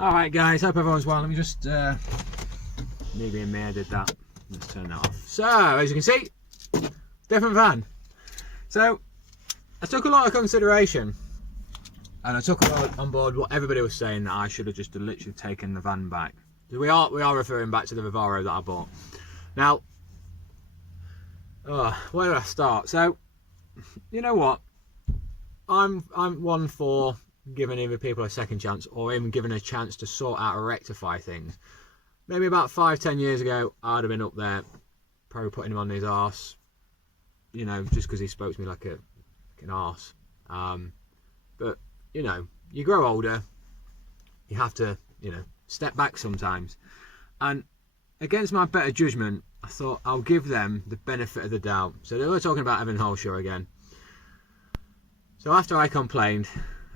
Alright guys, hope everyone's well. Let me just, maybe in May I did that. Let's turn that off. So, as you can see, different van. So, I took a lot of consideration and I took on board what everybody was saying, that I should have just literally taken the van back. We are referring back to the Vivaro that I bought. Now, where do I start? So, you know what? I'm one for giving either people a second chance or even giving a chance to sort out or rectify things. Maybe about 5-10 years ago, I'd have been up there, probably putting him on his arse, you know, just because he spoke to me like an arse. But, you know, you grow older, you have to, you know, step back sometimes. And against my better judgment, I thought I'll give them the benefit of the doubt. So they were talking about Evan Holshaw again. So after I complained,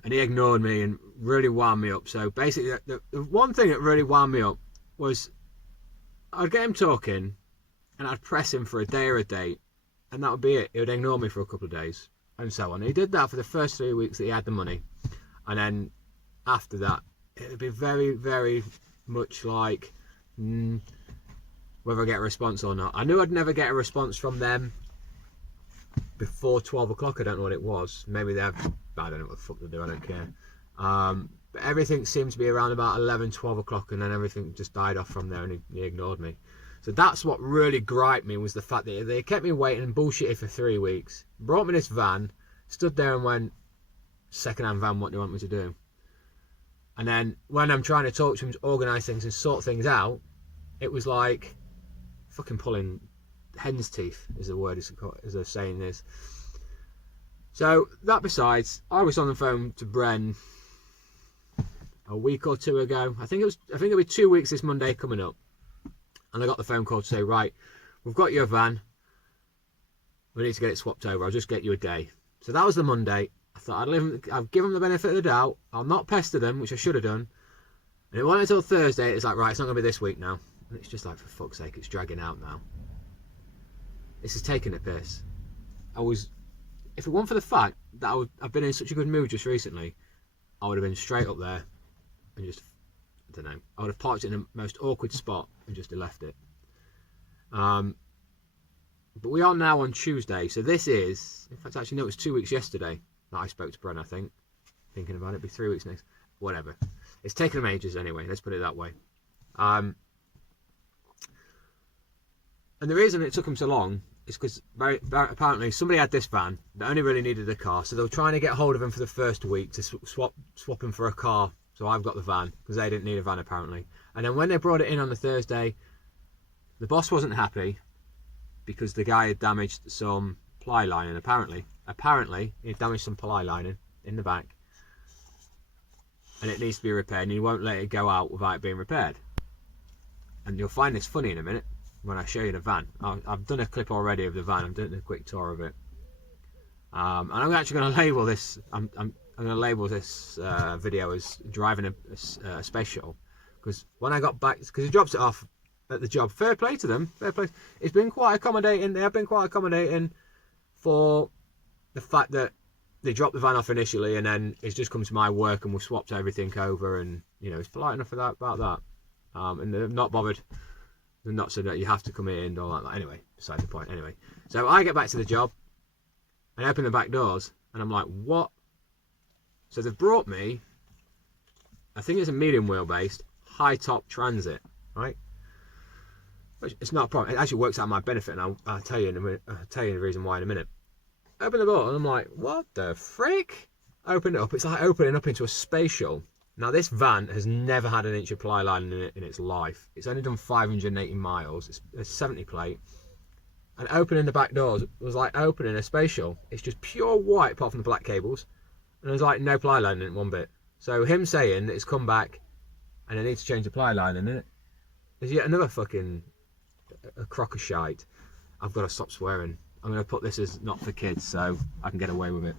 and he ignored me and really wound me up. So basically, the one thing that really wound me up was I'd get him talking and I'd press him for a day or a date, and that would be it. He would ignore me for a couple of days and so on. He did that for the first 3 weeks that he had the money. And then after that, it would be very, very much like whether I get a response or not. I knew I'd never get a response from them before 12 o'clock. I don't know what it was. Maybe they're, I don't know what the fuck they do, I don't care. But everything seemed to be around about 11-12 o'clock, and then everything just died off from there, and he ignored me. So that's what really griped me, was the fact that they kept me waiting and bullshitted for 3 weeks, brought me this van, stood there and went, second-hand van, what do you want me to do? And then when I'm trying to talk to him to organise things and sort things out, it was like fucking pulling hen's teeth, is the word, as the saying is. So that besides, I was on the phone to Bren a week or two ago. I think it'll be 2 weeks this Monday coming up, and I got the phone call to say, right, we've got your van, we need to get it swapped over, I'll just get you a day. So that was the Monday. I thought I'd give them the benefit of the doubt, I'll not pester them, which I should have done. And it wasn't until Thursday, it's like, right, it's not going to be this week now. And it's just like, for fuck's sake, it's dragging out now. This is taking a piss. If it weren't for the fact that I've been in such a good mood just recently, I would have been straight up there and just, I don't know, I would have parked it in the most awkward spot and just left it. But we are now on Tuesday, so this is, in fact, actually no, it was 2 weeks yesterday that I spoke to Bren, I think. Thinking about it, it'll be 3 weeks next, whatever. It's taken them ages anyway, let's put it that way. And the reason it took them so long is because apparently somebody had this van that only really needed a car, so they were trying to get hold of him for the first week to swap him for a car. So I've got the van because they didn't need a van apparently. And then when they brought it in on the Thursday, the boss wasn't happy because the guy had damaged some ply lining. Apparently he had damaged some ply lining in the back, and it needs to be repaired, and he won't let it go out without it being repaired. And you'll find this funny in a minute when I show you the van. I've done a clip already of the van. I'm doing a quick tour of it, and I'm actually going to label this. I'm going to label this video as driving a space shuttle, because when I got back, because he drops it off at the job. Fair play to them. Fair play. It's been quite accommodating. They have been quite accommodating for the fact that they dropped the van off initially, and then it's just come to my work and we've swapped everything over, and you know, it's polite enough for that about that. And they're not bothered. They're not so that you have to come in and all like that. Anyway, beside the point. Anyway, so I get back to the job and open the back doors, and I'm like, what? So they've brought me, I think it's a medium wheelbase, high top Transit, right? Which it's not a problem. It actually works out my benefit, and I'll tell you in a minute. I'll tell you the reason why in a minute. Open the door, and I'm like, what the frick? Open it up. It's like opening up into a space shuttle. Now this van has never had an inch of ply line in it in its life. It's only done 580 miles. It's a 70 plate. And opening the back doors was like opening a space shuttle. It's just pure white apart from the black cables. And there's like no ply line in it one bit. So him saying that it's come back and I need to change the ply line in it is yet another fucking a crock of shite. I've got to stop swearing. I'm going to put this as not for kids so I can get away with it.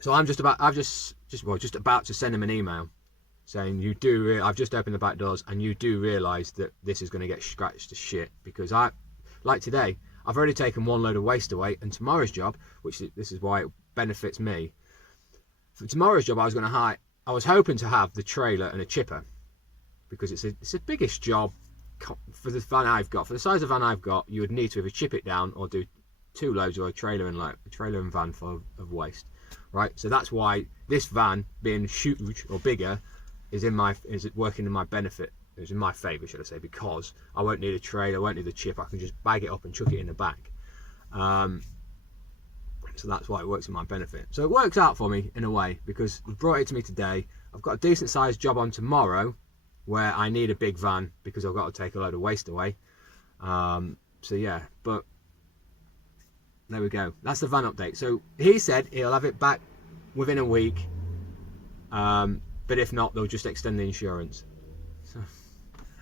So I'm just about to send him an email saying I've just opened the back doors and you do realise that this is going to get scratched to shit, because like today, I've already taken one load of waste away, and tomorrow's job, which this is why it benefits me. For tomorrow's job, I was going to I was hoping to have the trailer and a chipper, because it's a biggish job for the van I've got. For the size of van I've got, you would need to either chip it down or do 2 loads, or a trailer and van full of waste, right? So that's why this van, being huge or bigger, is working in my benefit. It's in my favour, should I say, because I won't need a trailer, I won't need a chip. I can just bag it up and chuck it in the back. So that's why it works in my benefit. So it works out for me in a way, because they've brought it to me today. I've got a decent sized job on tomorrow where I need a big van because I've got to take a load of waste away. So yeah, but there we go. That's the van update. So he said he'll have it back within a week, but if not, they'll just extend the insurance. So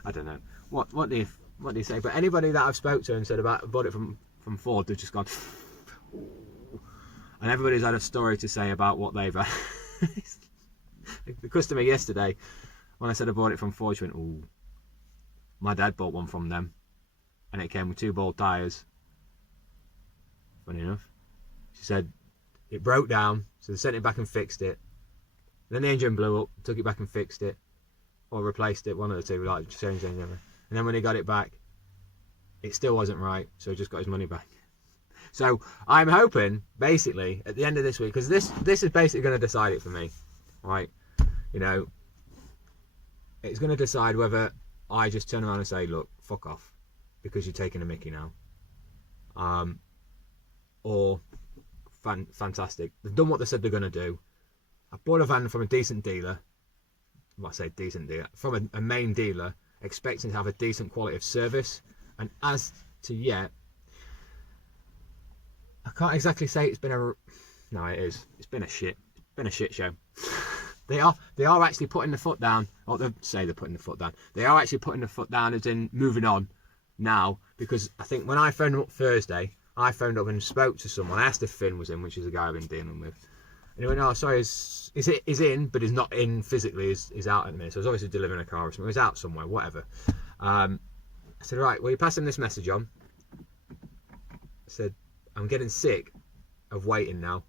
I don't know. What do you say? But anybody that I've spoke to and said about bought it from Ford, they've just gone. And everybody's had a story to say about what they've had. The customer yesterday, when I said I bought it from Ford, she went, "Ooh, my dad bought one from them, and it came with 2 bald tyres." Funny enough, she said it broke down, so they sent it back and fixed it. Then the engine blew up, took it back and fixed it, or replaced it, one of the two, like changed the engine. And then when he got it back, it still wasn't right, so he just got his money back. So I'm hoping, basically, at the end of this week, because this is basically going to decide it for me, right? You know, it's going to decide whether I just turn around and say, look, fuck off, because you're taking a mickey now. Or fantastic, they've done what they said they're going to do. I bought a van from a decent dealer. Well, I say decent dealer, from a main dealer, expecting to have a decent quality of service. And as to yet, I can't exactly say it's been no, it is. It's been a shit show. They are actually putting the foot down. Or they say they're putting the foot down. They are actually putting the foot down, as in moving on now. Because I think when I phoned them up Thursday, I phoned up and spoke to someone. I asked if Finn was in, which is the guy I've been dealing with. And he went, "Oh, sorry, is in, but he's not in physically. He's out at the minute. So he's obviously delivering a car or something. He's out somewhere, whatever." I said, "Right, well, you pass him this message on." I said, "I'm getting sick of waiting now.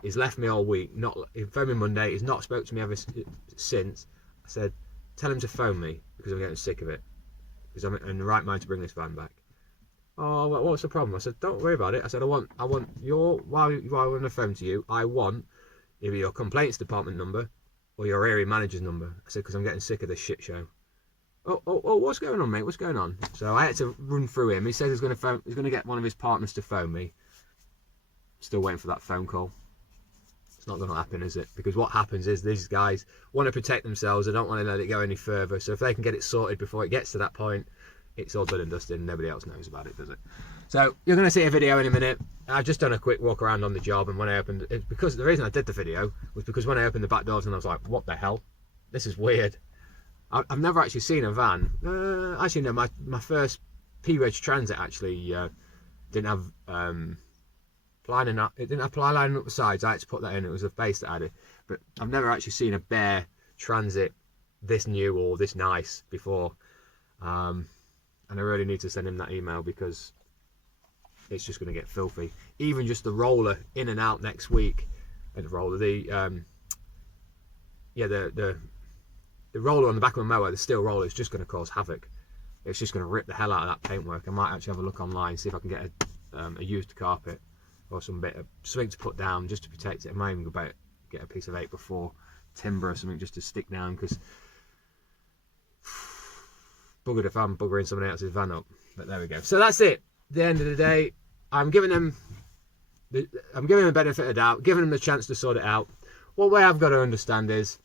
He's left me all week. He phoned me Monday. He's not spoke to me ever since." I said, "Tell him to phone me because I'm getting sick of it. Because I'm in the right mind to bring this van back." "Oh, what's the problem?" I said, "Don't worry about it." I said, I want your, while we're on the phone to you, I want either your complaints department number or your area manager's number. I said, because I'm getting sick of this shit show. Oh, what's going on, mate? What's going on? So I had to run through him. He said he's going to get one of his partners to phone me. Still waiting for that phone call. It's not going to happen, is it? Because what happens is these guys want to protect themselves. They don't want to let it go any further. So if they can get it sorted before it gets to that point, it's all done and dusted and nobody else knows about it, does it? So you're going to see a video in a minute. I've just done a quick walk around on the job, and when I opened it, because the reason I did the video was because when I opened the back doors and I was like, what the hell? This is weird. I've never actually seen a van. Actually, no, my first P-Reg Transit actually didn't have ply line. It didn't have ply line up the sides. I had to put that in. It was a base that had it. But I've never actually seen a bare Transit this new or this nice before. And I really need to send him that email because it's just going to get filthy. Even just the roller in and out next week, and the roller, the roller on the back of my mower, the steel roller, is just going to cause havoc. It's just going to rip the hell out of that paintwork. I might actually have a look online, see if I can get a used carpet or something to put down just to protect it. I might even get a piece of 8x4 timber or something just to stick down, because buggered if I'm buggering someone else's van up. But there we go. So that's it. At the end of the day, I'm giving them the benefit of the doubt, giving them the chance to sort it out. What we have got to understand is,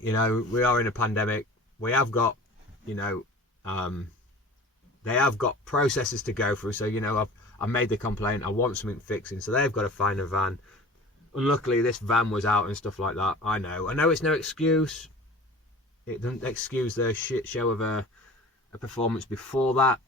you know, we are in a pandemic. We have got, you know, they have got processes to go through. So, you know, I made the complaint. I want something fixing. So they've got to find a van. Unluckily, this van was out and stuff like that. I know it's no excuse. It doesn't excuse the shit show of a performance before that.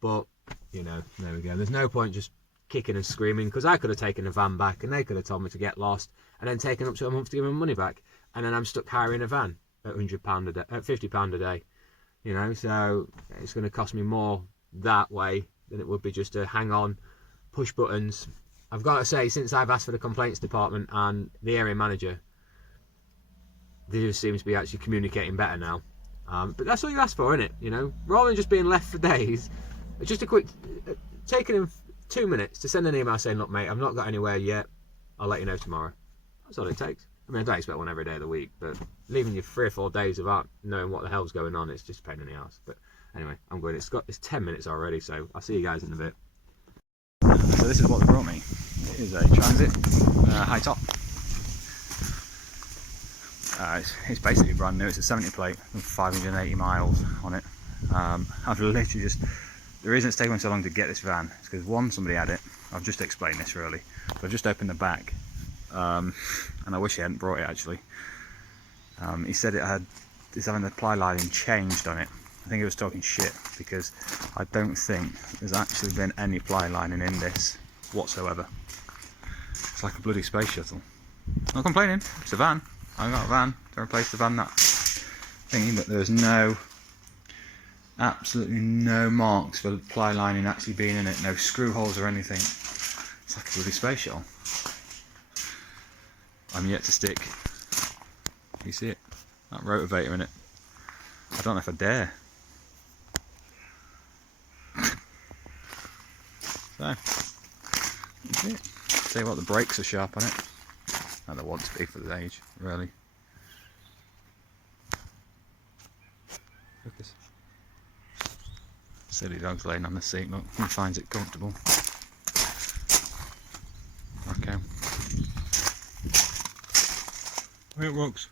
But, you know, there we go. There's no point just kicking and screaming, because I could have taken the van back and they could have told me to get lost and then taken up to a month to give them money back. And then I'm stuck hiring a van at £100 a day, at £50 a day. You know, so it's going to cost me more that way than it would be just to hang on, push buttons. I've got to say, since I've asked for the complaints department and the area manager, they just seem to be actually communicating better now. But that's all you ask for, isn't it? You know, rather than just being left for days, just a quick, taking him 2 minutes to send an email saying, look mate, I've not got anywhere yet, I'll let you know tomorrow. That's all it takes. I mean, I don't expect one every day of the week, but leaving you 3 or 4 days without knowing what the hell's going on, it's just a pain in the ass. But anyway, I'm going. It's 10 minutes already, so I'll see you guys in a bit. So this is what they brought me. It is a Transit high top. It's basically brand new. It's a 70 plate with 580 miles on it. I've literally just, the reason it's taken me so long to get this van is because one, somebody had it. I've just explained this really, but I've just opened the back, and I wish he hadn't brought it actually. He said it's having the ply lining changed on it. I think he was talking shit, because I don't think there's actually been any ply lining in this whatsoever. It's like a bloody space shuttle. Not complaining, it's a van. I've got a van to replace the van that thingy, but there's absolutely no marks for ply lining actually being in it, no screw holes or anything. It's like a bloody space shuttle. I'm yet to stick, you see it, that rotavator in it. I don't know if I dare. So, that's it. Tell you what, the brakes are sharp on it. And they want to be for the age, really. Focus. Silly dog's laying on the seat, look, he finds it comfortable. Okay. It works.